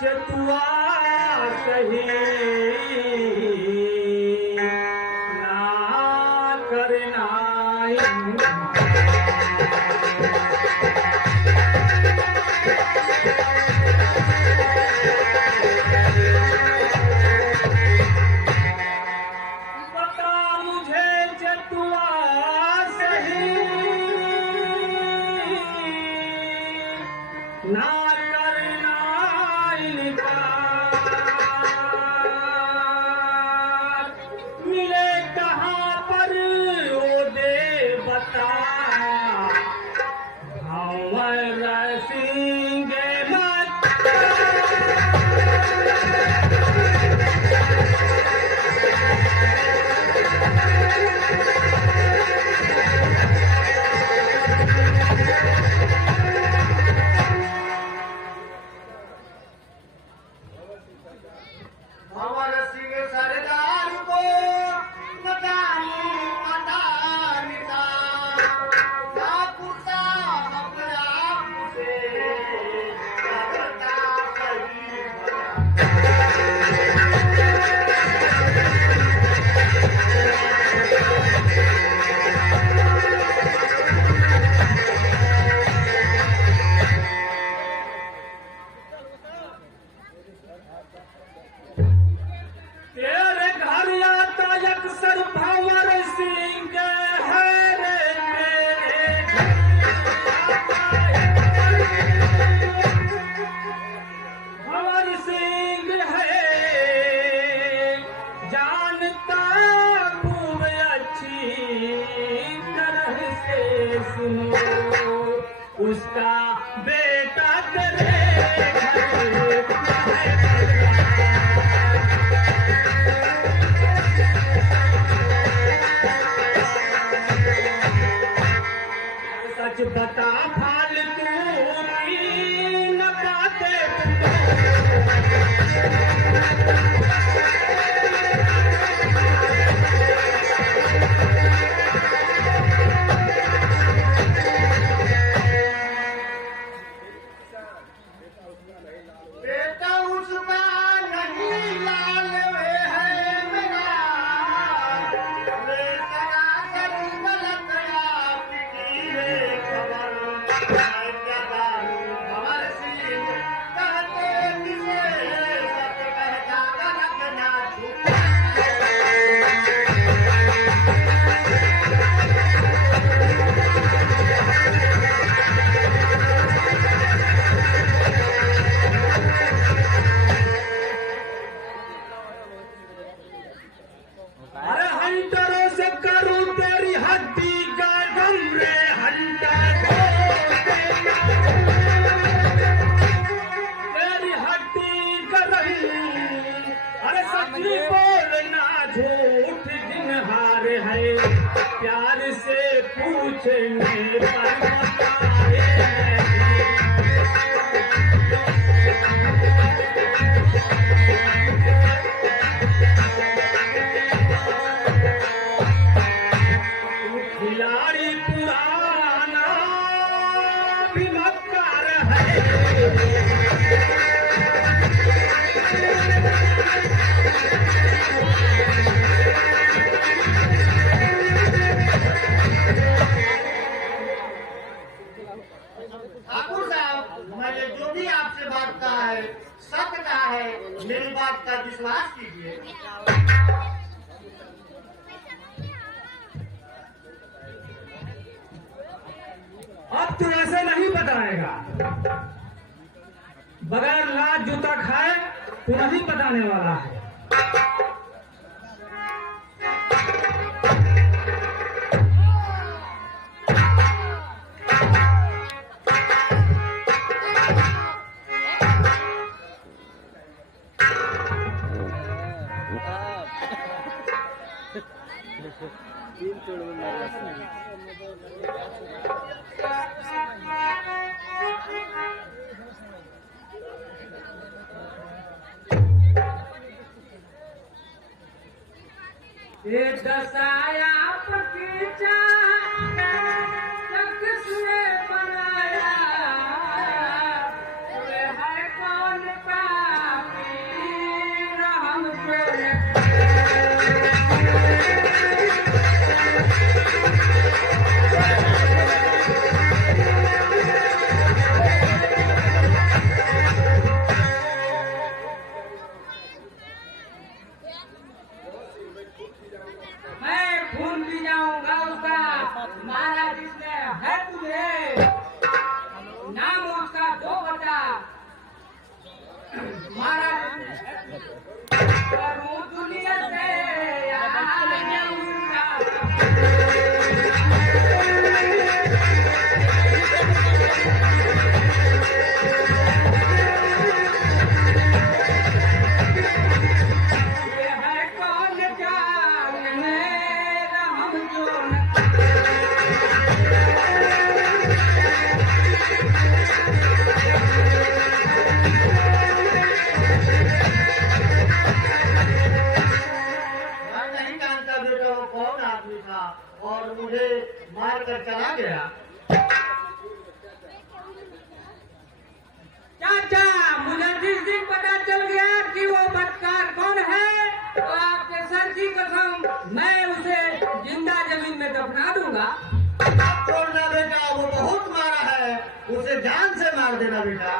चतुआ सही ना करना बता मुझे चतुआ सही ना करना इनकार मिले कहाँ पर वो दे बता हमारा सिंगे मत अमर सिंह सरदार को नदानी पता मिटा ना कुर्ता अपना से करता सही तेरे घर आता अक्सर भंवर सिंह है रे तेरे भंवर सिंह है जानता खूब अच्छी तरह से सुनो उसका बेटा तेरे घर है सच बता फालतू की न बातें बेटा उसका नहीं लाल वे है मेरा वे सरासर गलत आपकी रे खबर मैं क्या जानूं अमर सिंह कहते किसे सच कहता गलत ना छुपा अरे हंटरों से करूं तेरी हड्डी का गम रे हंटर तेरी हड्डी का रही अरे सच बोलना झूठ जिन्हार है प्यार से पूछने पर बताए खिलाड़ी पुराना भी मक्कार है ठाकुर साहब मैंने जो भी आपसे बात कहा है सत्य कहा है मेरी बात का विश्वास कीजिए अब तू ऐसे नहीं बताएगा बगैर लात जूता खाए तू नहीं बताने वाला है ये दसाया पकीचा किसने बनाया है कौन का मैं नहीं जानता बेटा वो कौन आदमी था और मुझे मार कर चला गया। चाचा, मुझे जिस दिन पता चल गया कि वो बदकार कौन है, तो आपके सर की कसम मैं उसे जिंदा जमीन में दफना दूंगा। छोड़ना बेटा, वो बहुत मारा है, उसे जान से मार देना बेटा।